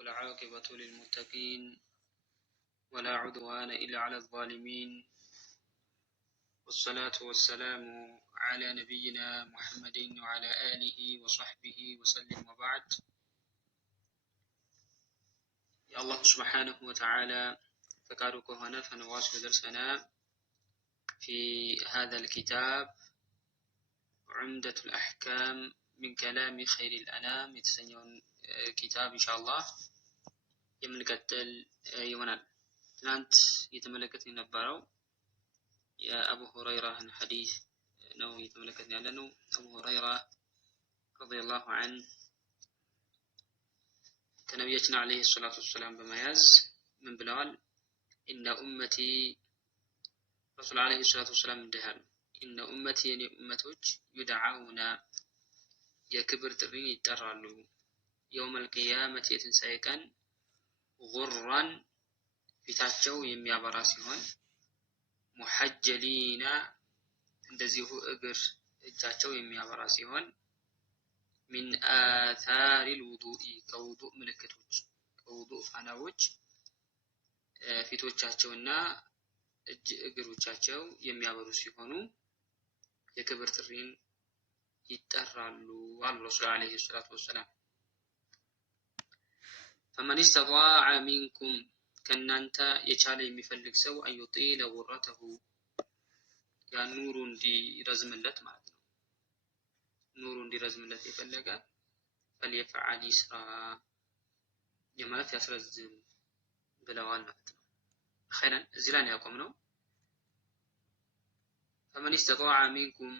والعاقبة للمتقين ولا عدوان إلا على الظالمين والصلاة والسلام على نبينا محمد وعلى آله وصحبه وسلم وبعد. يا الله سبحانه وتعالى فكارك هنا فنواصل درسنا في هذا الكتاب عمدة الأحكام من كلام خير الأنام يتسنون كتاب إن شاء الله يمنقتل يونان. ትናንት እየተመለከትን የነበረው የአቡ ሁረይራ ሐዲስ ነው እየተመለከትን ያለነው። አቡ ሁረይራ ረዲየላሁ ዐንሁ ከነቢያችን አለይሂ ሰላቱ ወሰላም በመያዝ ምን ብለዋል? ኢነ ኡመቲ ረሱል አለይሂ ሰላቱ ወሰላም እንዲህ አሉ። ኢነ ኡመቲ የኔ ኡመቶች ዩድዓውና የክብር ጥሪን ይጠራሉ። የውመል ቂያመት የትንሣኤ ቀን ጉራን ፊታቸው የሚያበራ ሲሆን ሙሐጀሊና እንደዚሁ እጃቸው የሚያበራ ሲሆን ሚን አታሪል ውዱኢ ከውዱእ ምልክቶች ከውዱእ ፋናዎች ፊቶቻቸውና እግሮቻቸው የሚያበሩ ሲሆኑ የክብር ጥሪን ይጠራሉ አሉ ረሱል አለይሂ ሰላቱ ወሰላም። ፈመን ኢስተጣዐ ሚንኩም ከናንተ የቻለ የሚፈልግ ሰው አዩጢለ ጉረተሁ ያ ኑሩ እንዲረዝምለት ማለት ነው። ኑሩ እንዲረዝምለት የፈለገ ፈልየፍዐል ይስራ የማለት ያስረዝም ብለዋል ማለት ነው። ኸይረን እዚህ ላይ ያቆምነው። ፈመን ኢስተጣዐ ሚንኩም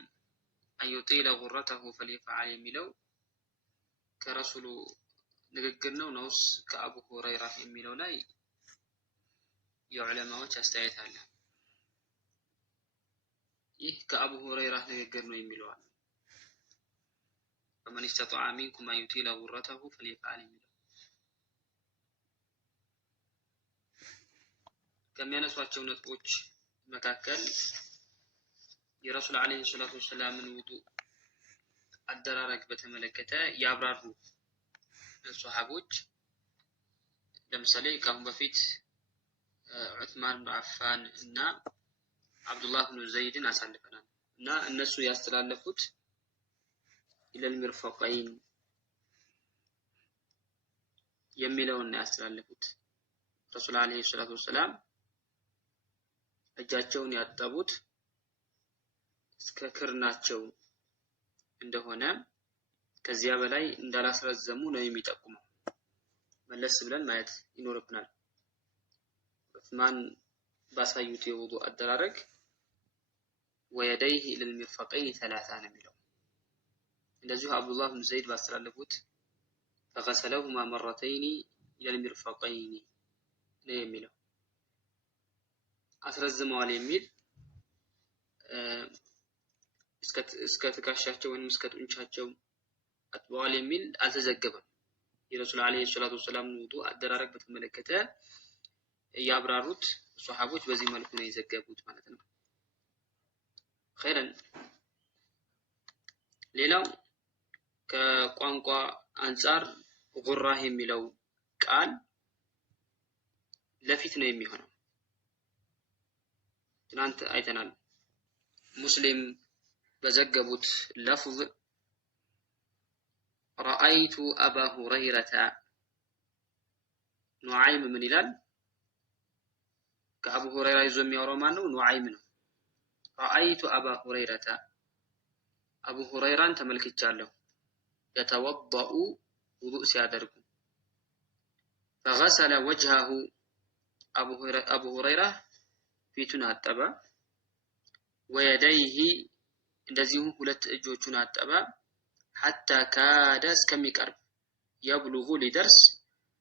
አዩጢለ ጉረተሁ ፈልየፍዐል የሚለው ከረሱሉ ንግግር ነውስ ከአቡ ሁረይራ የሚለው ላይ የዑለማዎች አስተያየት አለ። ይህ ከአቡ ሁረይራ ንግግር ነው የሚለዋል። ፈመን ኢስተጣዐ ሚንኩም አን ዩጢለ ጉረተሁ ፈልየፍዐል የሚለው ከሚያነሷቸው ነጥቦች መካከል የረሱል አለይሂ ሰላቱ ወሰላምን ውዱእ አደራረግ በተመለከተ ያብራሩ ሱሐቦች ለምሳሌ ከአሁን በፊት ዑስማን ብን አፋን እና አብዱላህ ብን ዘይድን አሳልፈናል እና እነሱ ያስተላለፉት ኢለል ሚርፈቀይን የሚለውን ያስተላለፉት ረሱል አለይሂ ሰላቱ ወሰላም እጃቸውን ያጠቡት እስከ ክርናቸው እንደሆነ ከዚያ በላይ እንዳላስረዘሙ ነው የሚጠቁመው። መለስ ብለን ማየት ይኖርብናል። ዑስማን ባሳዩት የውዱእ አደራረግ ወየደይህ ኢለል ሚርፈቀይን ሰላሳ ነው የሚለው። እንደዚሁ አብዱላህ ብን ዘይድ ባስተላለፉት ፈገሰለሁማ መረተይኒ ኢለል ሚርፈቀይኒ ነው የሚለው። አስረዝመዋል የሚል እስከ ትከሻቸው ወይም እስከ ጡንቻቸው አጥበዋል የሚል አልተዘገበም። የረሱል አለይሂ ሰላቱ ወሰላም ውዱእ አደራረግ በተመለከተ ያብራሩት ሱሐቦች በዚህ መልኩ ነው የዘገቡት ማለት ነው። ኸይረን ሌላው ከቋንቋ አንፃር ጉራህ የሚለው ቃል ለፊት ነው የሚሆነው። ትናንት አይተናል። ሙስሊም በዘገቡት ለፍዝ ረአይቱ አባ ሁረይረተ ኑዓይም ምን ይላል? ከአቡ ሁረይራ ይዞ የሚያወራው ማን ነው? ኑዓይም ነው። ረአይቱ አባ ሁረይረተ አቡ ሁረይራን ተመልክቻለሁ። የተወضኡ ውዱእ ሲያደርጉ ፈገሰለ ወጅሀሁ አቡ ሁረይራ ፊቱን አጠበ። ወየደይሂ እንደዚሁ ሁለት እጆቹን አጠበ። ሐታ ካደ እስከሚቀርብ የብሉጉ ሊደርስ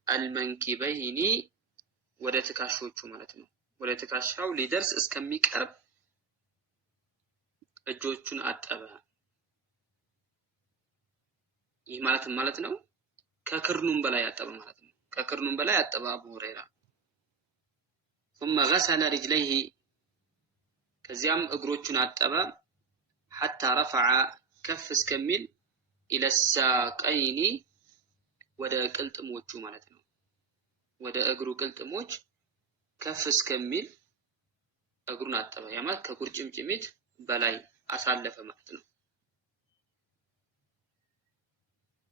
አልመንኪበይኒ ወደ ትካሾቹ ማለት ነው። ወደ ትካሻው ሊደርስ እስከሚቀርብ እጆቹን አጠበ። ይህ ማለት ነው ከክርኑም በላይ አጠበ ማለት ነው። ከክርኑም በላይ አጠበ አቡ ሁረይራ። ثم غسل رجليه ከዚያም እግሮቹን አጠበ። ሐታ ረፈዐ ከፍ እስከሚል ኢለሳቀይኒ ወደ ቅልጥሞቹ ማለት ነው። ወደ እግሩ ቅልጥሞች ከፍ እስከሚል እግሩን አጠበ። ያማት ከቁርጭምጭሚት በላይ አሳለፈ ማለት ነው።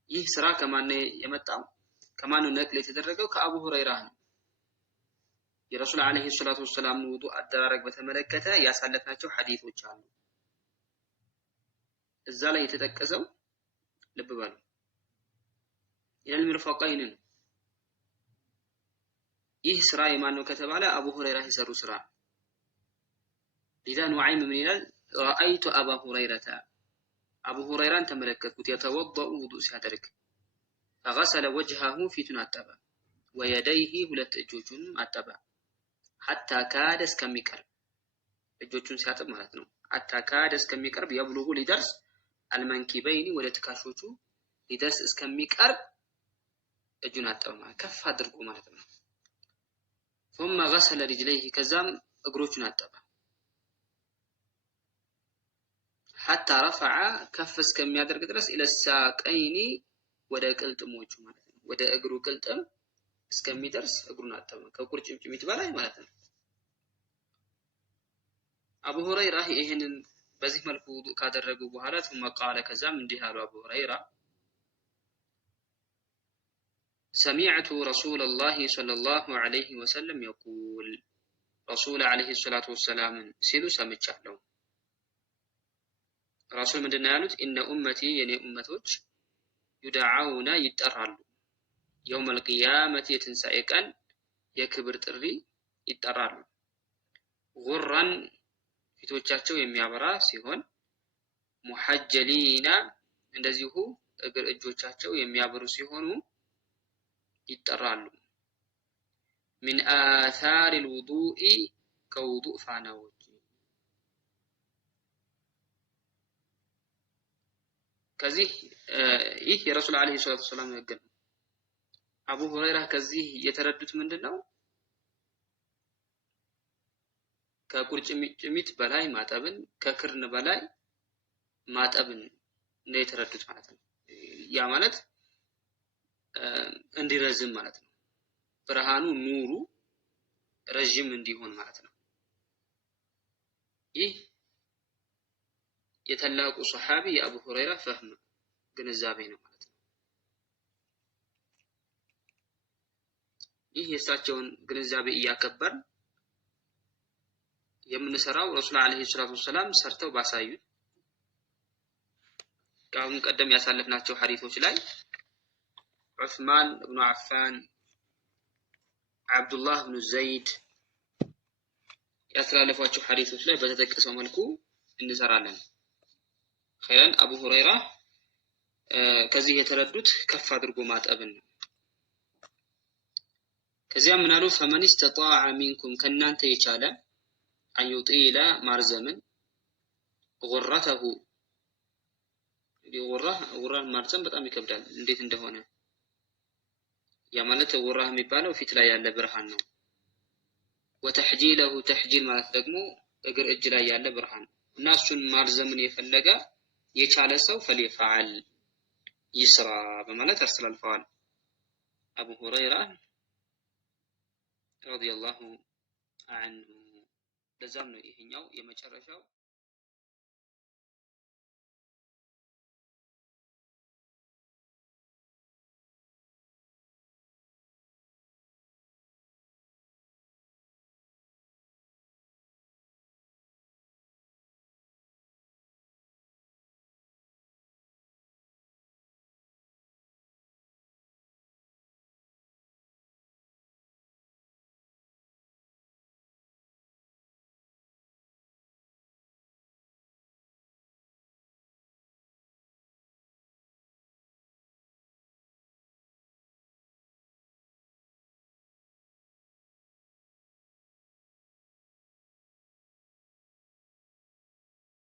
ይህ ስራ ከማን የመጣው? ከማን ነቅል የተደረገው? ከአቡ ሁረይራ ነው። የረሱል አለይሂ ሰላቱ ወሰላም ውዱእ አደራረግ በተመለከተ ያሳለፍናቸው ሐዲሶች አሉ። እዛ ላይ የተጠቀሰው ልብ በሉ ኢለል ሚርፈቀይን ነው። ይህ ስራ የማን ነው ከተባለ አቡ ሁረይራ የሰሩ ስራ። ሊዛ ኑዓይም ምን ይላል? ረአይቱ አባ ሁረይረተ አቡ ሁረይራን ተመለከትኩት የተወضኡ ውዱእ ሲያደርግ ፈገሰለ ወጅሃሁ ፊቱን አጠበ ወየደይሂ ሁለት እጆቹን አጠበ ሐታ ካደ እስከሚቀርብ እጆቹን ሲያጥብ ማለት ነው። ሐታ ካደ እስከሚቀርብ የብሉጉ ሊደርስ አልመንኪበይኒ ወደ ትካሾቹ ሊደርስ እስከሚቀርብ እጁን አጠበ ማለት ከፍ አድርጎ ማለት ነው። ثم غسل رجليه ከዛም እግሮቹን አጠበ حتى رفع ከፍ እስከሚያደርግ ድረስ ኢለ ሳቀይኒ ወደ ቅልጥሞቹ ማለት ነው። ወደ እግሩ ቅልጥም እስከሚደርስ እግሩን አጠበ ከቁርጭምጭሚት በላይ ማለት ነው። አቡ ሁረይራ ይሄንን በዚህ መልኩ ውዱእ ካደረጉ በኋላ ثم قال ከዛም እንዲህ አሉ አቡ ሁረይራ سمعت رسول الله صلى الله عليه وسلم يقول رسول عليه الصلاة والسلام ሲሉ ሰምቻለሁ። ረሱል ምንድነው ያሉት? ኢነ ኡመቲ የኔ ኡመቶች ይدعون ይጠራሉ يوم القيامة የትንሣኤ ቀን የክብር ጥሪ ይጠራሉ። ጉራን ፊቶቻቸው የሚያበራ ሲሆን ሙሐጀሊና እንደዚሁ እግር እጆቻቸው የሚያበሩ ሲሆኑ ይጠራሉ። ሚን አታር الوضوء ከውዱእ ፋናዎች ከዚህ ይህ የረሱል አለይሂ ሰላቱ ወሰላም ነገር ነው። አቡ ሁረይራ ከዚህ የተረዱት ምንድነው? ከቁርጭምጭሚት በላይ ማጠብን ከክርን በላይ ማጠብን ነው የተረዱት ማለት ነው። ያ ማለት እንዲረዝም ማለት ነው። ብርሃኑ ኑሩ ረጅም እንዲሆን ማለት ነው። ይህ የተላቁ ሱሐቢ የአቡ ሁረይራ ፈህም ግንዛቤ ነው ማለት ነው። ይህ የእሳቸውን ግንዛቤ እያከበር የምንሰራው ረሱል አለይሂ ሰላቱ ወሰላም ሰርተው ባሳዩት ከአሁን ቀደም ያሳለፍናቸው ሐዲሶች ላይ ዑስማን ኢብኑ አፋን፣ አብዱላህ ኢብኑ ዘይድ ያስተላለፏቸው ሐዲሶች ላይ በተጠቀሰው መልኩ እንሰራለን። ኸይረን አቡ ሁረይራ ከዚህ የተረዱት ከፍ አድርጎ ማጠብን ነው። ከዚያም ምናሉ ፈመን استطاع منكم ከናንተ የቻለ አን يطيل ማርዘምን ጉረተሁ ጉራን ማርዘም በጣም ይከብዳል እንዴት እንደሆነ። ያ ማለት ጉራህ የሚባለው ፊት ላይ ያለ ብርሃን ነው። ወተሕጂለሁ ተሕጂል ማለት ደግሞ እግር እጅ ላይ ያለ ብርሃን እና እሱን ማርዘምን የፈለገ የቻለ ሰው ፈሊፈዓል ይስራ በማለት አስተላልፈዋል አቡ ሁረይራ ረዲየላሁ ዐንሁ። ለዛም ነው ይሄኛው የመጨረሻው